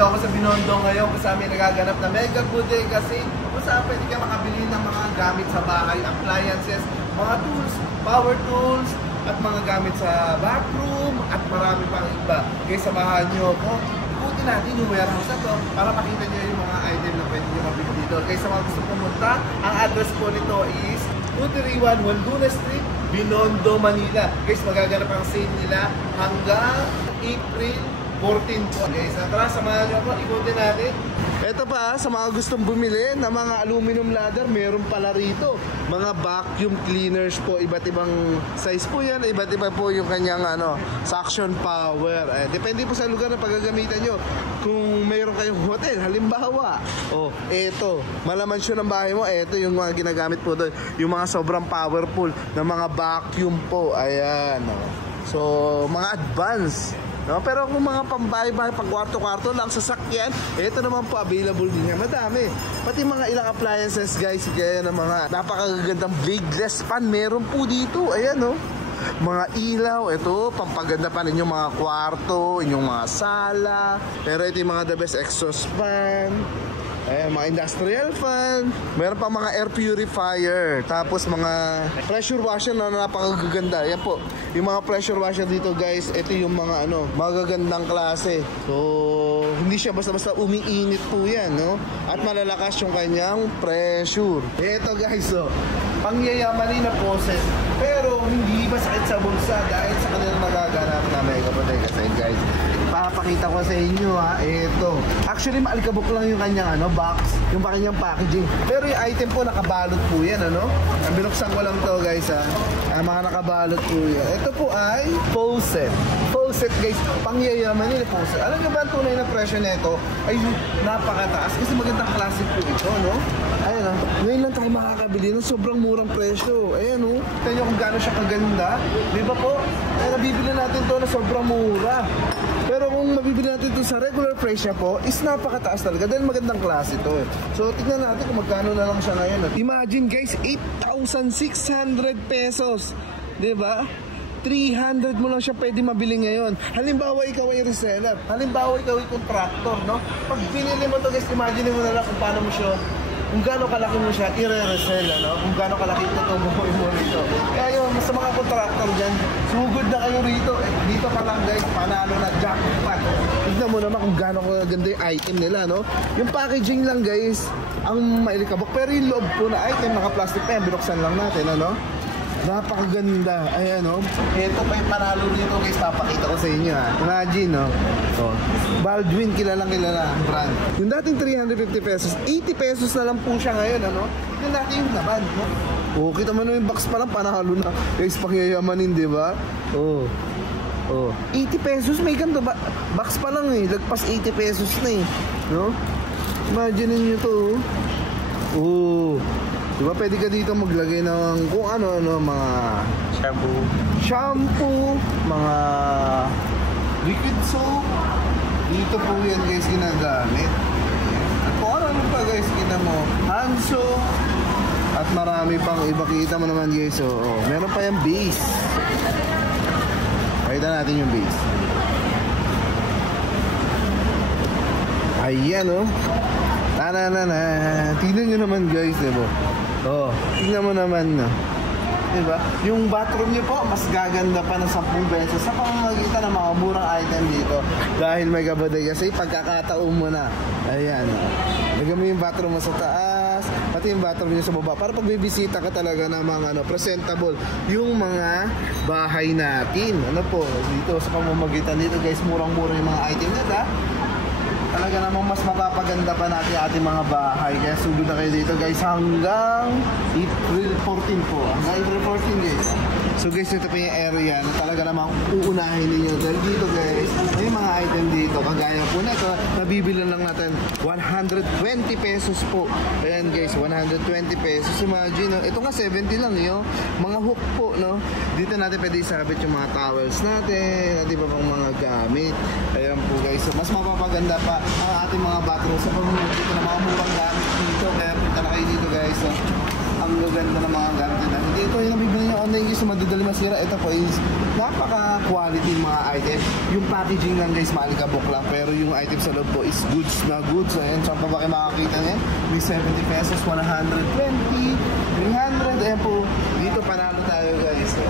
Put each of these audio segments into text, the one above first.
Nandito ako sa Binondo ngayon kung saan may nagaganap na mega bodega kasi kung saan pwede ka makabili ng mga gamit sa bahay, appliances, mga tools, power tools, at mga gamit sa bathroom, at marami pang iba. Kaya samahan nyo ako. Ikutin natin yung warehouse na to para makita nyo yung mga item na pwede nyo mabili dito. Kaya sa mga gusto pumunta, ang address po nito is 231 Walduna Street, Binondo, Manila. Guys, magaganap ang sale nila hanggang April 14 po. Guys, tara, samahan nyo ako. Ikutin natin. Ito pa, sa mga gustong bumili ng mga aluminum ladder, meron pala rito. Mga vacuum cleaners po, iba't ibang size po yan, iba't iba po yung kanyang suction power. Depende po sa lugar na paggagamitan nyo. Kung mayroon kayong hotel, halimbawa, eto, malamansyon ng bahay mo, eto yung mga ginagamit po doon. Yung mga sobrang powerful na mga vacuum po, ayan. So, mga advance. No, pero kung mga pambahay-bahay, pang kwarto-kwarto lang, sasakyan, ito naman po available din yan. Madami. Pati mga ilang appliances, guys, kaya ng mga napakagandang bladeless fan, meron po dito. Ayan, no. Mga ilaw, ito, pampaganda pa rin yung mga kwarto, yung mga sala. Pero ito yung mga the best exhaust fan. Ayan, mga industrial fan. Meron pa mga air purifier. Tapos mga pressure washer na napakaganda. Ayan po, yung mga pressure washer dito, guys, ito yung mga magagandang klase. So, hindi siya basta-basta umiinit po yan, no? At malalakas yung kanyang pressure. Ito, guys, pangyayamanin na process. Pero hindi masakit sa bulsa dahil sa kanilang nagaganap na mega bodega sale, guys. Papakita ko sa inyo, ito. Actually, maalikabok lang yung kanyang box, yung kanyang packaging. Pero yung item po nakabalot po yan, Binuksan ko lang to, guys, mga nakabalot po yan. Ito po ay faucet. Faucet, guys, pangyayamanin na faucet. Alam niyo ba ang tunay na presyo nito ay napakataas kasi magandang klase po ito, no? Ayan, ngayon lang tayo makakabili ng sobrang murang presyo. Ayan, tignan nyo kung gaano siya kaganda. Di ba po? Nabibili natin to na sobrang mura. Pero kung mabibili natin ito sa regular price niya po, is napakataas talaga dahil magandang klase ito. So, tignan natin kung magkano na lang siya ngayon. Imagine, guys, 8,600 pesos. Diba? 300 mo lang siya pwede mabili ngayon. Halimbawa, ikaw ay reseller. Halimbawa, ikaw ay contractor, no? Pag pinili mo to, guys, imagine mo na lang kung paano mo siya, kung gaano kalaki mo siya i-resell, kung gaano kalaki tutubuhin mo rito. Kaya yun, sa mga contractor dyan, sugod na kayo rito. Dito pa lang, guys, panalo na jackpot. Tignan mo naman kung gaano kaganda yung item nila, no? Yung packaging lang, guys, ang mailikabok. Pero yung loob po na item, naka-plastic pa yan, binuksan lang natin, napakaganda. Ayan, ito pa yung panalo dito, guys, papakita ko sa inyo, Imagine, Baldwin, kilalang ang brand. Yung dating 350 pesos, 80 pesos na lang po siya ngayon, Yung natin yung laban, kita mo na yung box pa lang, panalo na. Guys, pangyayamanin, di ba? 80 pesos, may ganito ba? Box pa lang, lagpas 80 pesos na, no? Imagine niyo to, diba pwede ka dito maglagay ng kung ano-ano, mga shampoo, mga liquid soap. Dito po yan, guys, ginagamit. At kung ano pa, guys, kita mo, hand soap. At marami pang iba, kita mo naman, guys. Meron pa yung base. Pakita natin yung base. Ayan, tignan nyo naman, guys, diba? Tignan mo naman, diba? Yung bathroom nyo po, mas gaganda pa ng 10 beses sa pamamagitan ng mga murang item dito. Dahil may kabodega kasi pagkakataon mo na. Ayan, lagyan mo yung bathroom mo sa taas, pati yung bathroom nyo sa baba. Para pag bibisita ka talaga ng mga presentable yung mga bahay natin. Dito sa pamamagitan dito, guys, murang-mura yung mga item nila. Talaga namang mas mapapaganda pa natin ating mga bahay. Kaya sugod na kayo dito, guys, hanggang April 14 po. Hanggang April 14, guys. So, guys, ito pa yung area na talaga namang uunahin ninyo. Dahil dito, guys, may mga item dito. Kagaya po na ito, nabibili lang natin 120 pesos po. Ayan, guys, 120 pesos. Imagine, ito nga 70 lang, mga hook po, Dito natin pwede isabit yung mga towels natin, at iba pang mga gamit. Ayan po, guys. So, mas mapapaganda pa ang ating mga bathroom sa pamamagitan ng mga murang gamit dito. Kaya punta na kayo dito, guys. Ang ang gaganda ng mga gamit nila. Hindi ito yung nabibili nyo online guys, madadali masira. Ito po is napaka-quality mga item. Yung packaging lang guys, maalikabok lang. Pero yung item sa loob po is goods na goods. Ayan, saan pa ba kayo makakita niyan? May 70 pesos, 120, 300. Ayan po, dito panalo tayo guys. So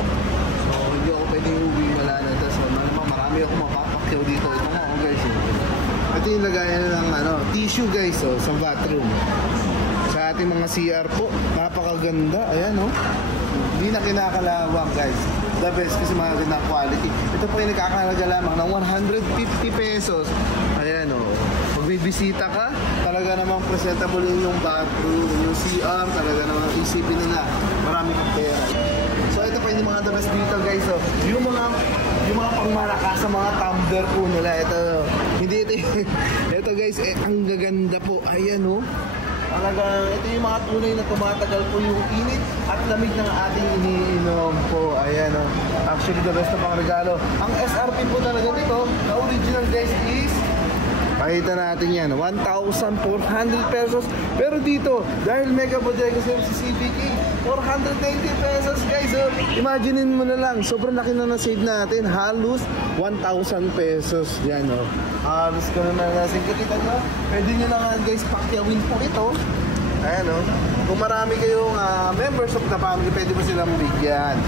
hindi ako pwedeng uwi wala na. So marami ako mapapakyaw dito. Ito nga guys. Ito yung lagayan ng tissue guys, sa bathroom. Sa ating mga CR po, napakaganda. Ayan hindi na kinakalawang guys. The best kasi maganda quality. Ito po yung nagkakalaga lamang ng 150 pesos. Ayan pag may bisita ka, talaga namang presentable yung bathroom, yung CR, talaga namang isipin nila. Marami kang pera. So ito pa yung mga the best dito guys. Yung mga pangmalakas sa mga tumbler po nila. Ito guys, ang gaganda po. Ayan talagang ito yung mga tunay na tumatagal po yung init at lamig ng ating iniinom po. Ayan actually the best na pang regalo. Ang SRP po talaga nito, the original guys is, pakita natin yan, 1,400 pesos. Pero dito, dahil Mega Bodega Sale si CBK, 490 pesos guys. Imaginein mo na lang, sobrang laki na na-save natin. Halos 1,000 pesos. Yan halos ko na na-save. Kita nyo, pwede nyo na nga guys pakyawin po ito. Ayan kung marami kayong members of the family, pwede mo silang bigyan.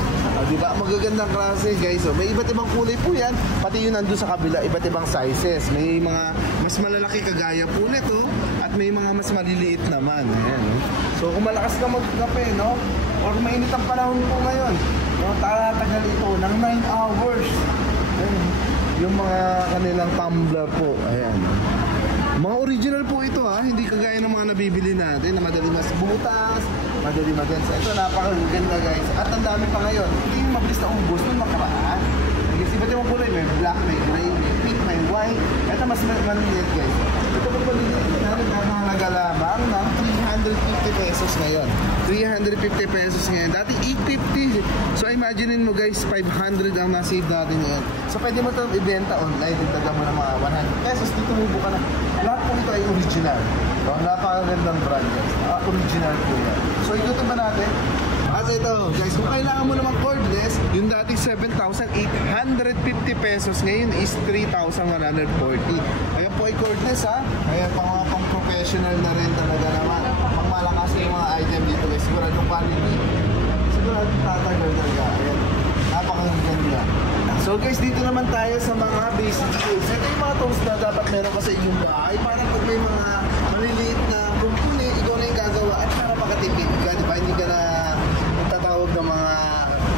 Diba? Magagandang klase guys. May iba't ibang kulay po yan. Pati yun nandun sa kabila, iba't ibang sizes. May mga mas malalaki kagaya po nito at may mga mas maliliit naman. Ayan So kung malakas ka magkape or mainit ang panahon po ngayon, tatagal ito ng 9 hours. Ayan. Yung mga kanilang tumbler po. Ayan mga original po ito hindi kagaya ng mga nabibili natin na madali mas butas, madali magansa. Ito napakaganda guys. At ang dami pa ngayon. Hindi yung mabilis na ubos nung makaraan. Kasi iba't yung kulay, may black, may gray, may pink, may white. Ito mas maliliit guys. Ito po maliliit na nagkakahalaga lamang ng 350 pesos ngayon. 350 pesos ngayon. Dati 850. So imaginein mo guys, 500 ang na-save natin ngayon. So pwede mo ito ibenta online. Dagdagan mo ng mga 100 pesos. Dito mo ka na. Lahat po ito ay original. Napakagandang brand guys. Original po yan. So ikutin ba natin? Kasi ito guys, kung kailangan mo naman cordless, yung dating 7,850 pesos ngayon is 3,140. Ayan po ay cordless Ayan pang professional na rin talaga naman. Pang malakas yung mga item dito guys. Siguradong quality. Siguradong tatagal talaga. Ayan. Napakaganda. So guys, dito naman tayo sa mga basic tools. Ito yung mga tools na dapat meron ka sa inyong bahay. Para pag may mga maliliit na kumpuni, ikaw na yung gagawa at para makatipid ka. Diba? Hindi ka na tatawag ng mga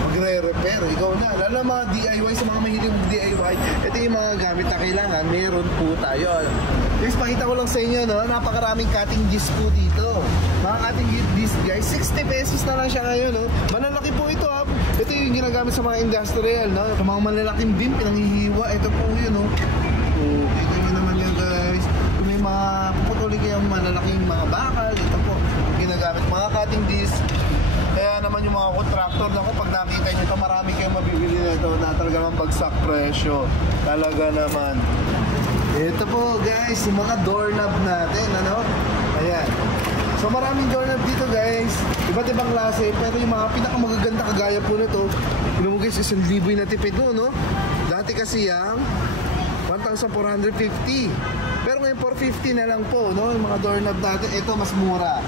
magre-repair. Ikaw na. Lalo mga DIY, sa mga mahilig DIY, ito yung mga gamit na kailangan. Meron po tayo. Guys, pakita ko lang sa inyo, napakaraming cutting disc po dito. Mga cutting disc guys, 60 pesos na lang siya ngayon. Malalaki po ito Ito yung ginagamit sa mga industrial, Sa mga malalaking bin, pinanghihiwa. Ito po yun, Kita nyo naman yun guys. Kung may mga puputuli kayong malalaking mga bakal, ito po ginagamit. Mga cutting disc. Kaya naman yung mga contractor pag nakita nyo ito, marami kayong mabibili na ito na talaga naman bagsak presyo. Talaga naman. Ito po guys, yung mga doorknob natin, Ayan. So maraming doorknob dito guys. Iba't ibang klase, pero yung mga pinakamagaganda kagaya po nito, mo guys, 1,000 yung natipid mo, Dati kasi yung 1,450. Pero ngayon 450 na lang po, Yung mga doorknob natin, ito mas mura.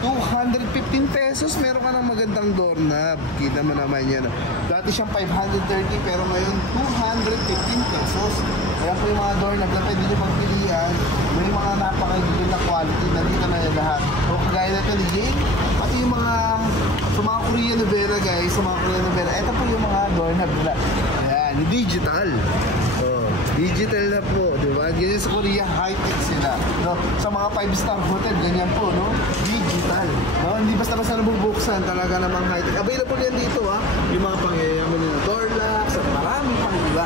215 pesos, meron ka ng magandang doorknob. Kita mo naman yan. Dati siyang 530, pero ngayon 215 pesos. Kaya po yung mga doorknob na pwede nyo pagpilian. May mga napakagigil na quality. Nandito na yan lahat. O kagaya na ito ni Jane. Pati yung mga sa mga Korean novela guys. Sa mga Korean novela. Ito po yung mga doorknob nila. Ayan, digital. Digital na po, diba? Ganyan sa Korea, high-tech sila. Sa mga 5-star hotel, ganyan po, digital. Hindi basta-basta nabubuksan, talaga namang high-tech. Available yan dito, yung mga pangyayamo nila, door locks, at marami pang iba.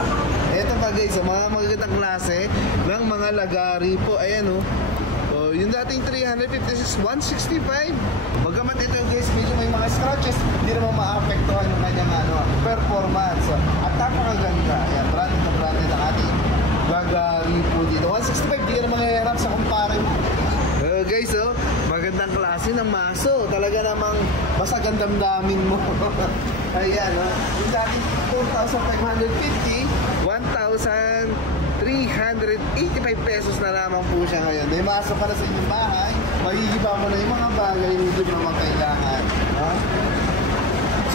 Ito pa guys, sa mga magagandang klase ng mga lagari po, ayan yung dating 356, 165. Bagamat ito guys, medyo may mga scratches, hindi naman maapektuhan yung kanyang performance. At napakaganda. Ayan, branded ang ating lagari po dito. 165, di ka naman mahirap sa kumpare. Guys, magandang klase ng maso. Talaga namang masagand damdamin mo. Ayan, ha? Yung dati 4,550, 1,385 pesos na lamang po siya ngayon. May maso ka na sa inyong bahay, magigiba mo na yung mga bagay na hindi mo naman kailangan. Ha?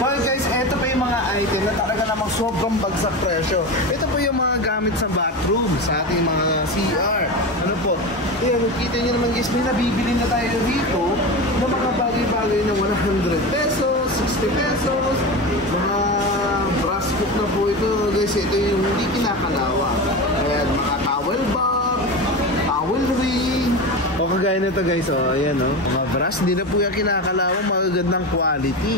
So guys, ito pa yung mga item na talaga namang sobrang bagsak presyo. Ito po yung mga gamit sa bathroom, sa ating mga CR. Ano po? Ayan, kita nyo naman guys, may nabibili na tayo dito ng mga bagay-bagay na 100 pesos, 60 pesos, mga brass cook na po ito. Guys, ito yung hindi kinakalawa. Ayan, mga towel bar, towel ring. O kagaya nito guys, ayan mga brass, hindi na po yung kinakalawang magagandang quality.